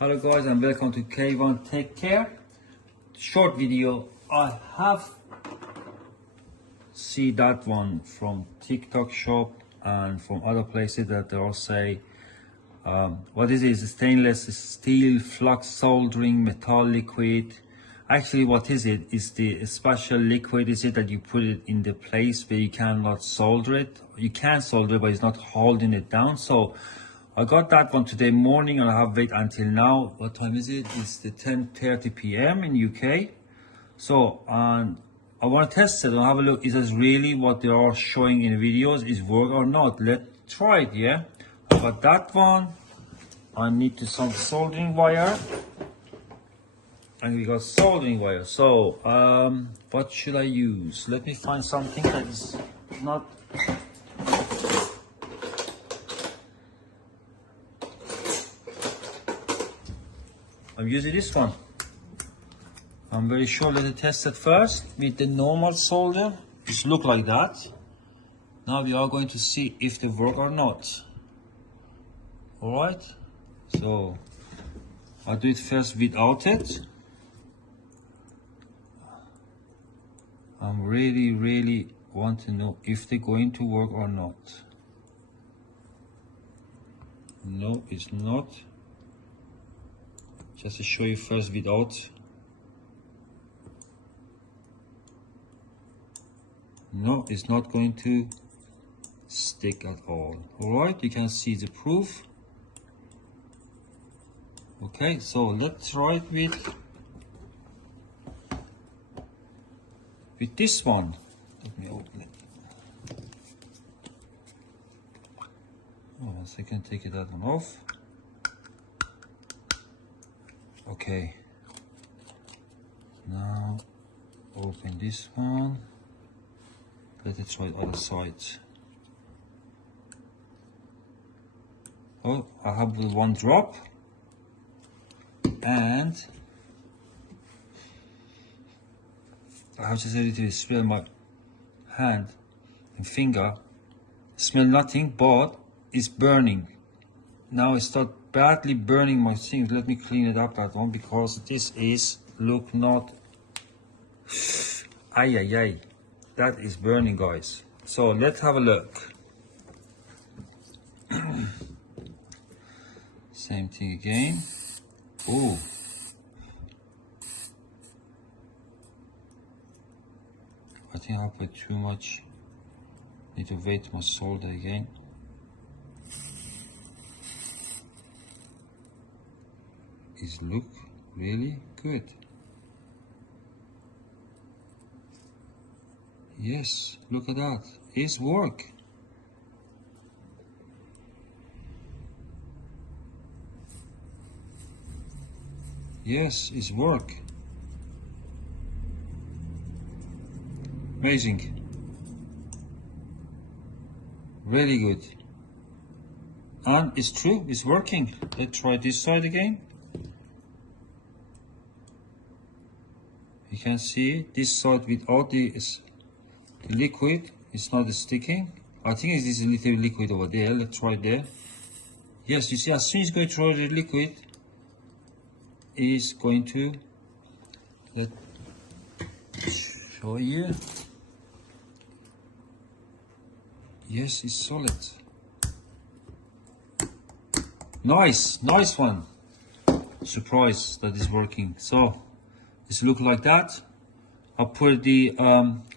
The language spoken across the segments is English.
Hello guys and welcome to K1 Take Care. Short video. I have see that one from TikTok shop and from other places that they all say what is it? It's stainless steel flux soldering metal liquid. Actually what is it? It's the special liquid, is it, that you put it in the place where you cannot solder it. You can solder it but it's not holding it down. So I got that one today morning and I have waited until now. What time is it? It's the 10:30 p.m. in UK. So and I want to test it and have a look. Is this really what they are showing in videos is work or not? Let's try it. Yeah, I got that one. I need to some soldering wire, and we got soldering wire. So what should I use? Let me find something that is not. I'm using this one. I'm very sure. Let it test it first with the normal solder. Just look like that. Now we are going to see if they work or not. Alright, so I'll do it first without it. I'm really want to know if they're going to work or not. No, it's not. Just to show you first without. No, it's not going to stick at all. Alright, you can see the proof. Okay, so let's try it with this one. Let me open it. Oh, 1 second, take that one off. Okay, now open this one. Let it try the other side. Oh, I have the one drop, and I have just ready to smell my hand and finger. Smell nothing, but it's burning. Now it starts badly burning my things. Let me clean it up, that one, because this is look not. Ay. That is burning, guys. So let's have a look. Same thing again. Oh, I think I put too much. Need to wait my solder again. It look really good. Yes, look at that. It's work. Yes, it's work. Amazing. Really good. And it's true, it's working. Let's try this side again. You can see this side without the liquid, it's not sticking. I think it is a little liquid over there. Let's try there. Yes, you see, as soon as it's going to try the liquid, is going to, let's show you. Yes, it's solid. Nice one. Surprise that is working. So it's look like that. I'll put the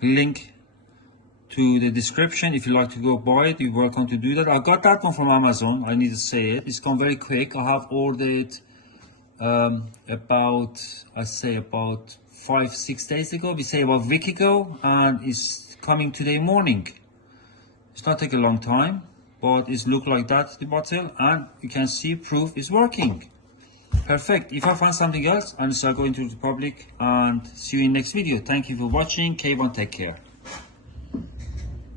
link to the description. If you like to go buy it, you're welcome to do that. I got that one from Amazon. I need to say it. It's gone very quick. I have ordered about 5-6 days ago. We say about a week ago, and it's coming today morning. It's not take a long time, but it's look like that, the bottle, and you can see proof is working. Perfect. If I find something else, I'm just going to the public and see you in next video. Thank you for watching. K1 Take Care.